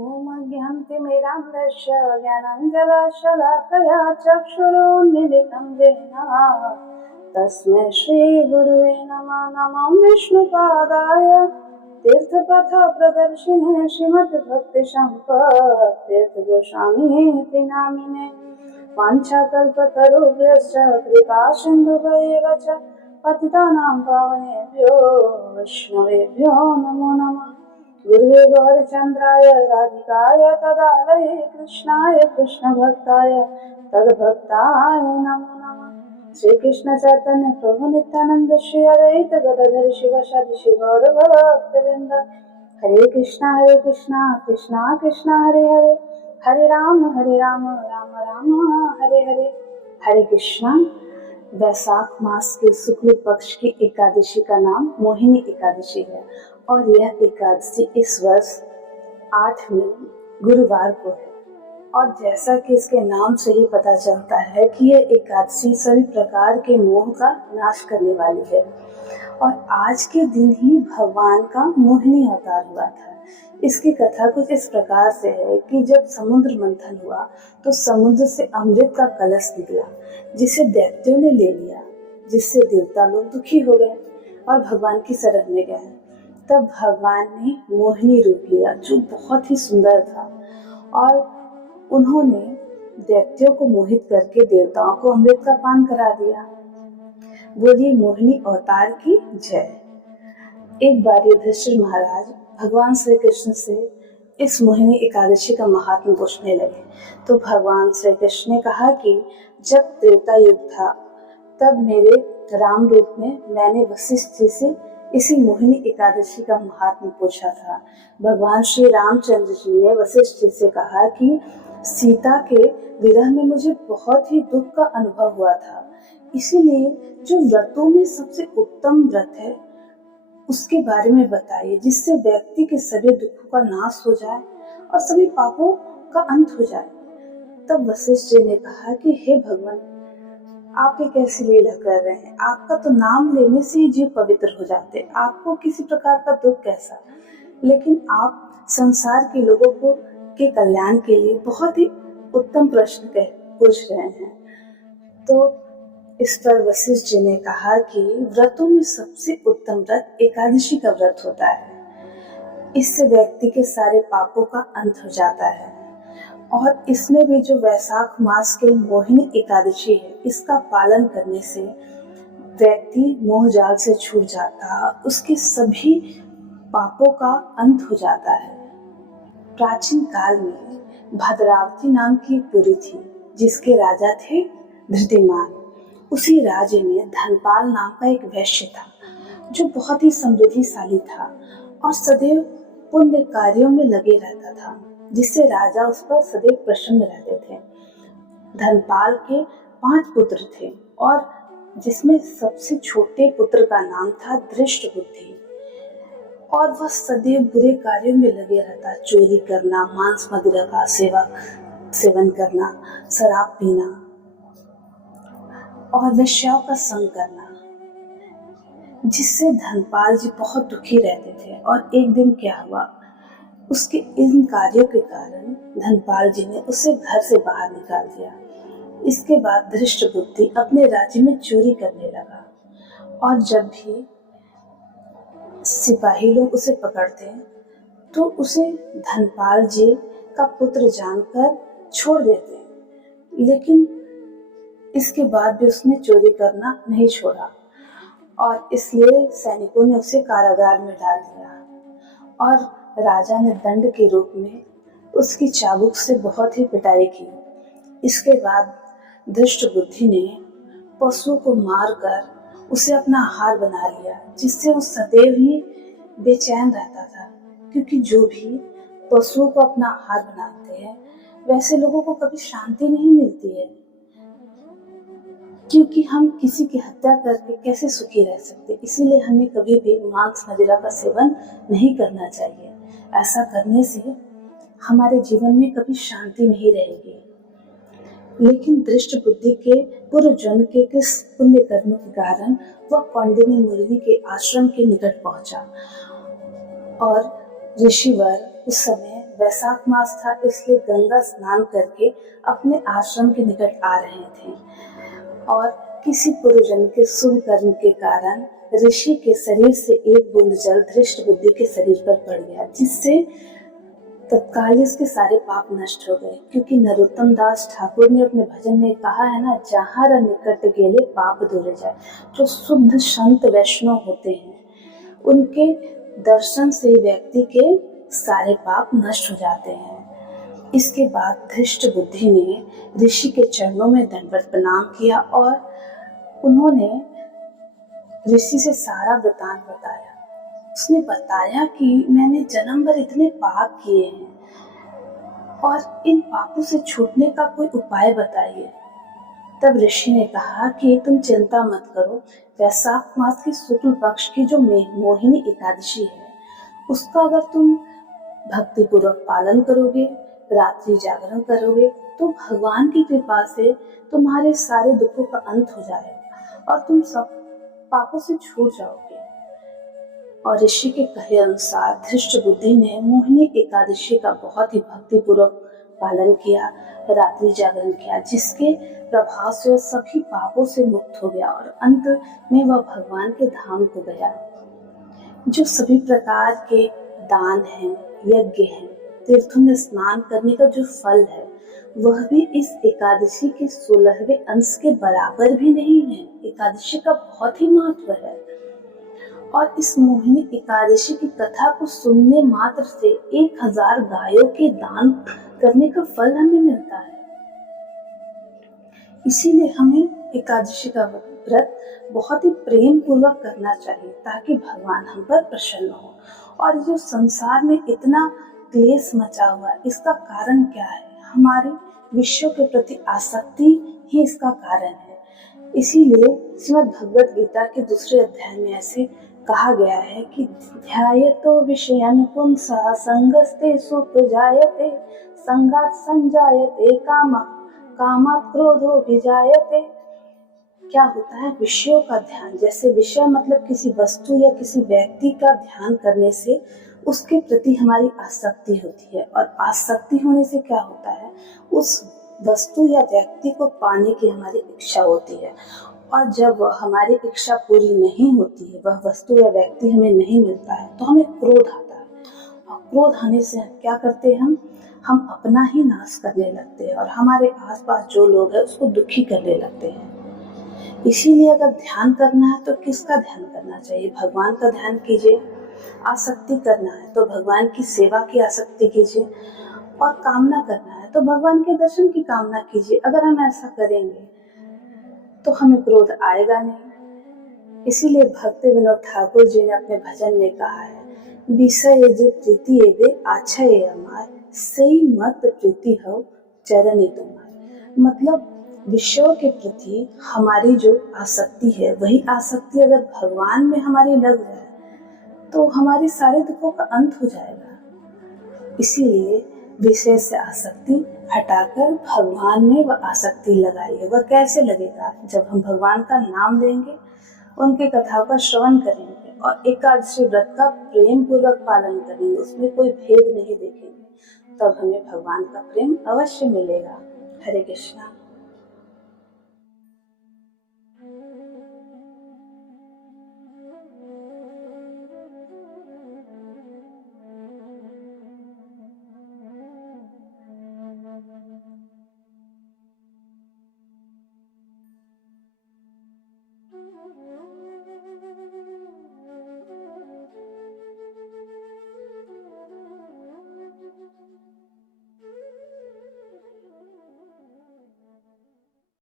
ओमज्ञानतिमिरान्धस्य ज्ञानाञ्जनशलाकया चक्षुरुन्मीलितं येन तस्मै श्रीगुरुवे नमः। नमो विष्णुपादाय तीर्थपथप्रदर्शिने श्रीमद्भक्तिसम्पत् तीर्थगोस्वामिति नामिने वाञ्छाकल्पतरुभ्यश्च कृपासिन्धुभ्येव च पतितानां पावनेभ्यो वैष्णवेभ्यो नमो नमः। गुरुवे गौरचन्द्राय राधिकाय तदालये कृष्णाय कृष्णभक्ताय तद्भक्ताय नमो नमः। श्री कृष्ण चैतन्य प्रभु नित्यानंद श्री अद्वैत गदाधर शिवासादि श्री गौर भक्तवृंद। हरे कृष्णा कृष्णा कृष्णा हरे हरे, हरे राम राम राम हरे हरे। हरे कृष्णा। वैशाख मास के शुक्ल पक्ष की एकादशी का नाम मोहिनी एकादशी है और यह एकादशी इस वर्ष 8वें गुरुवार को है। और जैसा कि इसके नाम से ही पता चलता है कि यह एकादशी सभी प्रकार के मोह का नाश करने वाली है। और आज के दिन ही भगवान का मोहिनी अवतार हुआ था। इसकी कथा कुछ इस प्रकार से है कि जब समुद्र मंथन हुआ तो समुद्र से अमृत का कलश निकला, जिसे दैत्यों ने ले लिया, जिससे देवता लोग दुखी हो गए और भगवान की शरण में गए। तब भगवान ने मोहिनी रूप लिया जो बहुत ही सुंदर था और उन्होंने दैत्यों को मोहित करके देवताओं को अमृत का पान करा दिया। बोलिए मोहिनी अवतार की जय। एक बार युधिष्ठिर महाराज भगवान श्री कृष्ण से इस मोहिनी एकादशी का महात्म्य पूछने लगे तो भगवान श्री कृष्ण ने कहा कि जब त्रेता युग था तब मेरे राम रूप में मैंने वशिष्ठ जी से इसी मोहिनी एकादशी का महात्म्य पूछा था। भगवान श्री रामचंद्र जी ने वशिष्ठ जी से कहा कि सीता के विरह में मुझे बहुत ही दुख का अनुभव हुआ था, इसीलिए जो व्रतों में सबसे उत्तम व्रत है उसके बारे में बताइए, जिससे व्यक्ति के सभी दुखों का नाश हो जाए और सभी पापों का अंत हो जाए। तब वशिष्ठ जी ने कहा कि हे भगवान, आप ये कैसी लीला कर रहे हैं? आपका तो नाम लेने से ही जीव पवित्र हो जाते, आपको किसी प्रकार का दुख कैसा? लेकिन आप संसार के लोगों को के कल्याण के लिए बहुत ही उत्तम प्रश्न पूछ रहे हैं। तो इस पर वशिष्ठ जी ने कहा कि व्रतों में सबसे उत्तम व्रत एकादशी का व्रत होता है। इससे व्यक्ति के सारे पापों का अंत हो जाता है और इसमें भी जो वैशाख मास के मोहिनी एकादशी है, इसका पालन करने से व्यक्ति मोह जाल से छूट जाता, उसके सभी पापों का अंत हो जाता है। प्राचीन काल में भद्रावती नाम की एक पुरी थी जिसके राजा थे धृतिमान। उसी राज्य में धनपाल नाम का एक वैश्य था जो बहुत ही समृद्धिशाली था और सदैव पुण्य कार्यों में लगे रहता था, जिससे राजा उस पर सदैव प्रसन्न रहते थे। धनपाल के 5 पुत्र थे और जिसमें सबसे छोटे पुत्र का नाम था दृष्टबुद्धि और वह सदैव बुरे कार्यों में लगे रहता, चोरी करना, मांस मदिरा का सेवन करना, शराब पीना और वेश्याओं का संग करना, जिससे धनपाल जी बहुत दुखी रहते थे। और एक दिन क्या हुआ, उसके इन कार्यों के कारण धनपाल जी ने उसे घर से बाहर निकाल दिया। इसके बाद दृष्टबुद्धि अपने राज्य में चोरी करने लगा और जब भी सिपाही लोग उसे पकड़ते तो उसे धनपाल जी का पुत्र जानकर छोड़ देते, लेकिन इसके बाद भी उसने चोरी करना नहीं छोड़ा और इसलिए सैनिकों ने उसे कारागार में डाल दिया और राजा ने दंड के रूप में उसकी चाबुक से बहुत ही पिटाई की। इसके बाद दृष्टबुद्धि ने पशुओं को मारकर उसे अपना आहार बना लिया, जिससे वो सदैव ही बेचैन रहता था, क्योंकि जो भी पशुओं को अपना आहार बनाते हैं वैसे लोगों को कभी शांति नहीं मिलती है, क्योंकि हम किसी की हत्या करके कैसे सुखी रह सकते। इसीलिए हमें कभी भी मांस मदिरा का सेवन नहीं करना चाहिए। ऐसा करने से हमारे जीवन में कभी शांति नहीं रहेगी। लेकिन दृष्टबुद्धि के पूर्व जन्म के किस पुण्य कर्म के कारण वह कौंडिनी मुनि के आश्रम के निकट पहुंचा और ऋषिवर उस समय वैशाख मास था, इसलिए गंगा स्नान करके अपने आश्रम के निकट आ रहे थे और किसी पूर्वजन्म के शुभ कर्म के कारण ऋषि के शरीर से एक बूंद जल धृष्ट बुद्धि के शरीर पर पड़ गया, जिससे तत्काल इसके सारे पाप नष्ट हो गए। क्योंकि नरोत्तम दास ठाकुर ने अपने भजन में कहा है ना, जहाँ निकट गेले पाप दूर जाए। जो शुद्ध संत वैष्णव होते हैं उनके दर्शन से व्यक्ति के सारे पाप नष्ट हो जाते हैं। इसके बाद धृष्ट बुद्धि ने ऋषि के चरणों में दंडवत प्रणाम किया और उन्होंने ऋषि से सारा वृतांत बताया। उसने बताया कि मैंने जन्म भर इतने पाप किए हैं और इन पापों से छूटने का कोई उपाय बताइए। तब ऋषि ने कहा कि तुम चिंता मत करो, वैशाख मास की शुक्ल पक्ष की जो मोहिनी एकादशी है उसका अगर तुम भक्ति पूर्वक पालन करोगे, रात्रि जागरण करोगे, तो भगवान की कृपा से तुम्हारे सारे दुखों का अंत हो जाएगा और तुम सब पापों से छूट जाओगे। और ऋषि के कहे अनुसार धृष्ट बुद्धि ने मोहिनी एकादशी का बहुत ही भक्ति पूर्वक पालन किया, रात्रि जागरण किया, जिसके प्रभाव से सभी पापों से मुक्त हो गया और अंत में वह भगवान के धाम को गया। जो सभी प्रकार के दान हैं, यज्ञ हैं, तीर्थों में स्नान करने का जो फल है वह भी इस एकादशी के 16वें अंश के बराबर भी नहीं है। एकादशी का बहुत ही महत्व है और इस मोहिनी एकादशी की कथा को सुनने मात्र से 1000 गायों के दान करने का फल हमें मिलता है। इसीलिए हमें एकादशी का व्रत बहुत ही प्रेम पूर्वक करना चाहिए ताकि भगवान हम पर प्रसन्न हो। और जो संसार में इतना क्लेश मचा हुआ, इसका कारण क्या है? हमारी विश्व के प्रति आसक्ति ही इसका कारण है। इसीलिए श्रीमद् भगवद गीता के 2 अध्याय में ऐसे कहा गया है कि ध्यायतो विषयान् पुंसः संगस्तेषु प्रजायते, संगात् संजायते कामः, कामात् क्रोधो विजायते। क्या होता है? विषयों का ध्यान, जैसे विषय मतलब किसी वस्तु या किसी व्यक्ति का ध्यान करने से उसके प्रति हमारी आसक्ति होती है और आसक्ति होने से क्या होता है? उस वस्तु या व्यक्ति को पाने की हमारी इच्छा होती है और जब हमारी इच्छा पूरी नहीं होती है, वह वस्तु या व्यक्ति हमें नहीं मिलता है, तो हमें क्रोध आता है और क्रोध आने से क्या करते हैं? हम अपना ही नाश करने लगते हैं और हमारे आसपास जो लोग हैं उसको दुखी करने लगते हैं। इसीलिए अगर ध्यान करना है तो किसका ध्यान करना चाहिए? भगवान का ध्यान कीजिए। आसक्ति करना है तो भगवान की सेवा की आसक्ति कीजिए और कामना करना है तो भगवान के दर्शन की कामना कीजिए। अगर हम ऐसा करेंगे तो हमें क्रोध आएगा नहीं। इसीलिए भक्ति विनोद ठाकुर जी ने अपने भजन में कहा है, विषय जे प्रीति एवे आछय अमार, सही मत प्रीति हो चरण तुम्हार। मतलब विषयों के प्रति हमारी जो आसक्ति है, वही आसक्ति अगर भगवान में हमारी लग जाए तो हमारे सारे दुखों का अंत हो जाएगा। इसीलिए विषय से आसक्ति हटाकर भगवान में वह आसक्ति लगाइए। वह कैसे लगेगा? जब हम भगवान का नाम लेंगे, उनके कथाओं का श्रवण करेंगे और एकादशी व्रत का प्रेम पूर्वक पालन करेंगे, उसमें कोई भेद नहीं देखेंगे, तब हमें भगवान का प्रेम अवश्य मिलेगा। हरे कृष्णा।